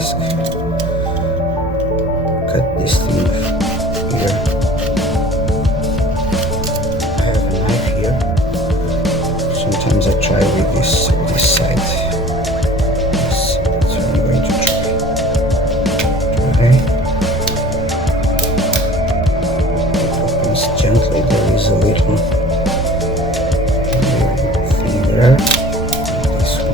disk. Cut this thing here. I have a knife here. Sometimes I try with this side. Yes, so I'm going to try. It opens gently. There is a little thing there. This one.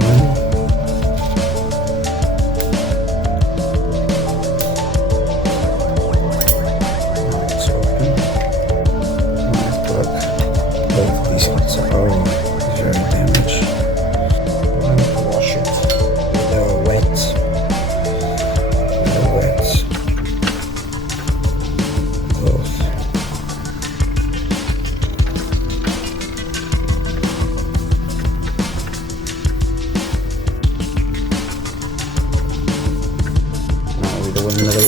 Another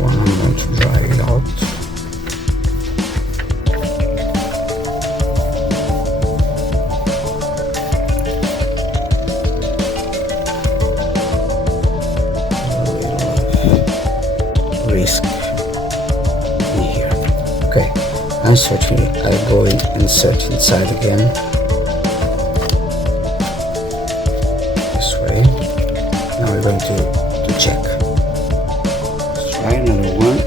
one I'm going to dry it out. A little risk in here. Okay, uncertainly I'll go and insert inside again. This way. Now we're going to check. Let's try another one.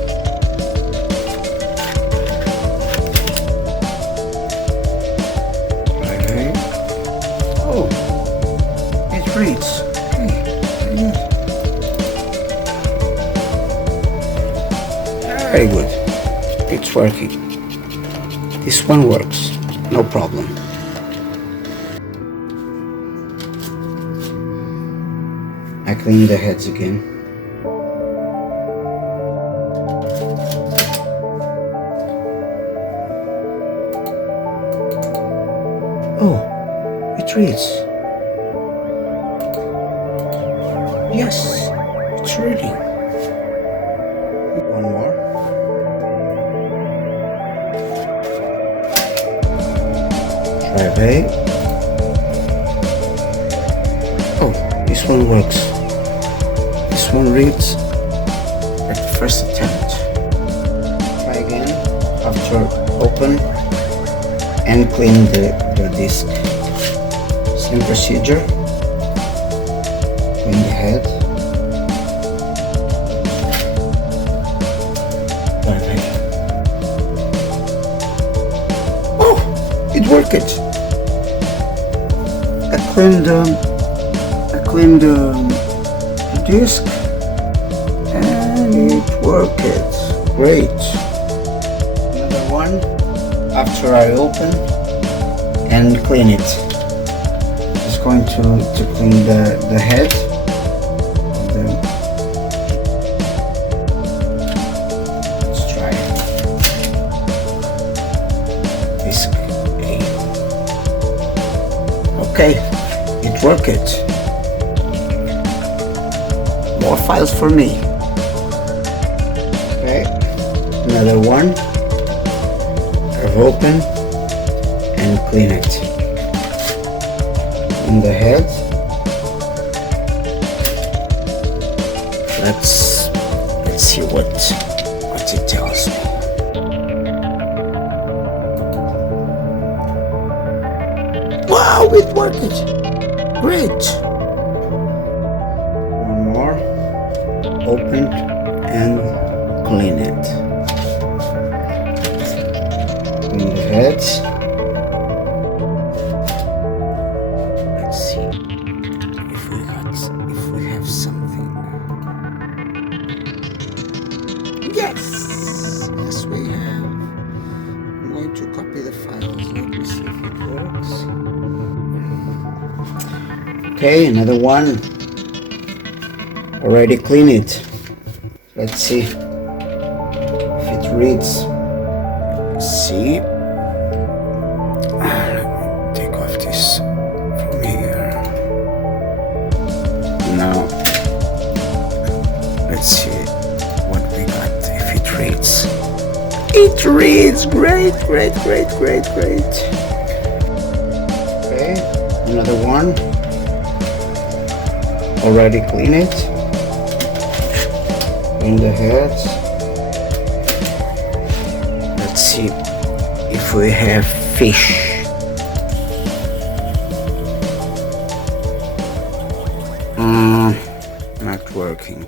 Okay. Oh, it reads. Okay. Very good. It's working. This one works. No problem. I clean the heads again. Oh, it reads. Yes, it's reading. One more. Try A. Oh, this one works. This one reads at the first attempt. Try again after open and clean the disk. Same procedure. Clean the head. Perfect. Oh, it worked. I cleaned the disk and it worked. Great. Another one after I open and clean it. Just going to clean the head. Let's try it. Disk A. Okay, it worked. More files for me. Okay, another one. I've opened and clean it. In the head. Let's see what it tells me. Wow, it worked! Great! One more. Open and clean it. Clean the head. Let's see if we have something. Yes, we have. I'm going to copy the files. Let me see if it works. Okay, another one. Already cleaned it. Let's see if it reads. See. Let me take off this from here. Now let's see what we got. If it reads. It reads. Great. Okay, another one. already clean it. Clean the head. Let's see if we have fish. Not working.